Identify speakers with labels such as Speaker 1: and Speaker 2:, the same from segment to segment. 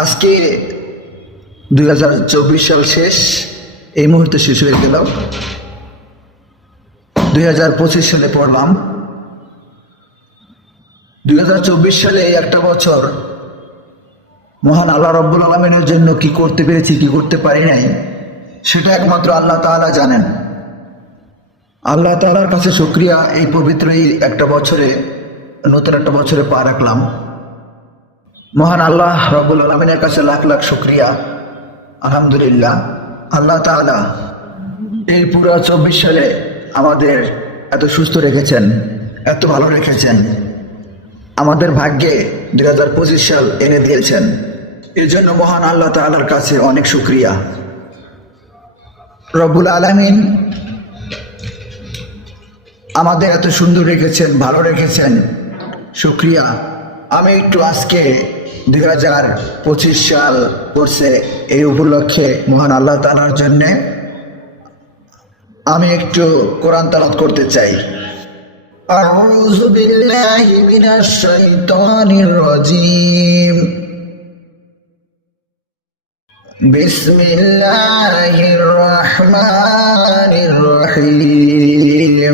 Speaker 1: আজকে দুই হাজার চব্বিশ সাল শেষ। এই মুহূর্তে শেষ হয়ে গেল দুই হাজার পঁচিশ সালে পড়লাম। দুই হাজার চব্বিশ সালে এই একটা বছর মহান আল্লাহ রব্বুল আলমিনের জন্য কি করতে পেরেছি, কি করতে পারি নাই, সেটা একমাত্র আল্লাহ তাআলা জানেন। আল্লাহ তাআলার কাছে শুক্রিয়া এই পবিত্র এই একটা বছরে, নতুন একটা বছরে পা রাখলাম। মহান আল্লাহ রব্বুল আলমিনের কাছে লাখ লাখ শুক্রিয়া। আলহামদুলিল্লাহ। আল্লাহ তাআলা এই পুরো চব্বিশ সালে আমাদের এত সুস্থ রেখেছেন, এত ভালো রেখেছেন। আমাদের ভাগ্যে দুই হাজার পঁচিশ সাল এনে দিয়েছেন। এর জন্য মহান আল্লাহ তাআলার কাছে অনেক শুক্রিয়া। রব্বুল আলামিন আমাদের এত সুন্দর রেখেছেন, ভালো রেখেছেন। শুক্রিয়া। আমি একটু আজকে দুই হাজার পঁচিশ সাল পড়ছে এই উপলক্ষে মহান আল্লাহ তালার জন্যে আমি একটু কোরআন তালাত করতে চাই أعوذ بالله من الشيطان الرجيم بسم الله الرحمن الرحيم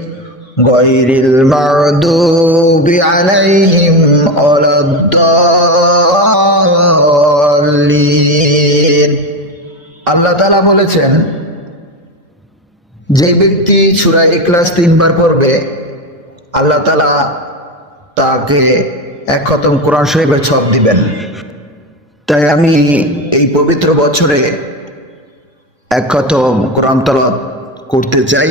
Speaker 1: غير المغضوب عليهم ولا الضالين আল্লাহ তালা বলেছেন যে ব্যক্তি সুরা ইখলাস তিনবার পড়বে আল্লাহ তালা তাকে এক খতম কোরআন শরীফের ছপ দিবেন তাই আমি এই পবিত্র বছরে এক খতম কোরআন তলত করতে চাই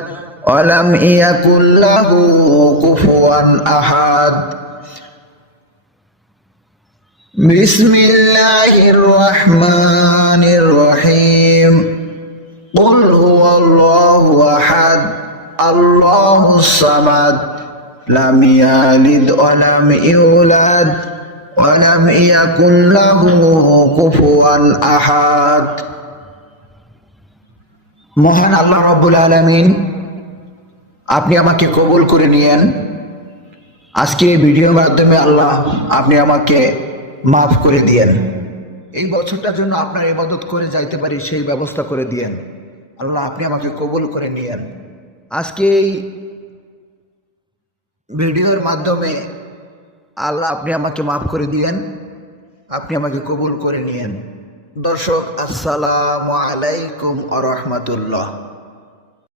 Speaker 1: ولم يكن له كفوا أحد بسم الله الرحمن الرحيم قل هو الله أحد الله الصمد لم يلد ولم يولد ولم يكن له كفوا أحد মহান আল্লাহ রব্বুল আলমিন আপনি আমাকে কবুল করে নিয়েন। আজকে এই ভিডিওর মাধ্যমে আল্লাহ আপনি আমাকে মাফ করে দিয়েন। এই বছরটার জন্য আপনার ইবাদত করে যাইতে পারি, সেই ব্যবস্থা করে দিয়েন। আল্লাহ আপনি আমাকে কবুল করে নিয়েন। আজকে এই ভিডিওর মাধ্যমে আল্লাহ আপনি আমাকে মাফ করে দিয়েন, আপনি আমাকে কবুল করে নিয়েন। দর্শক, আসসালামু আলাইকুম আ রহমতুল্লাহ।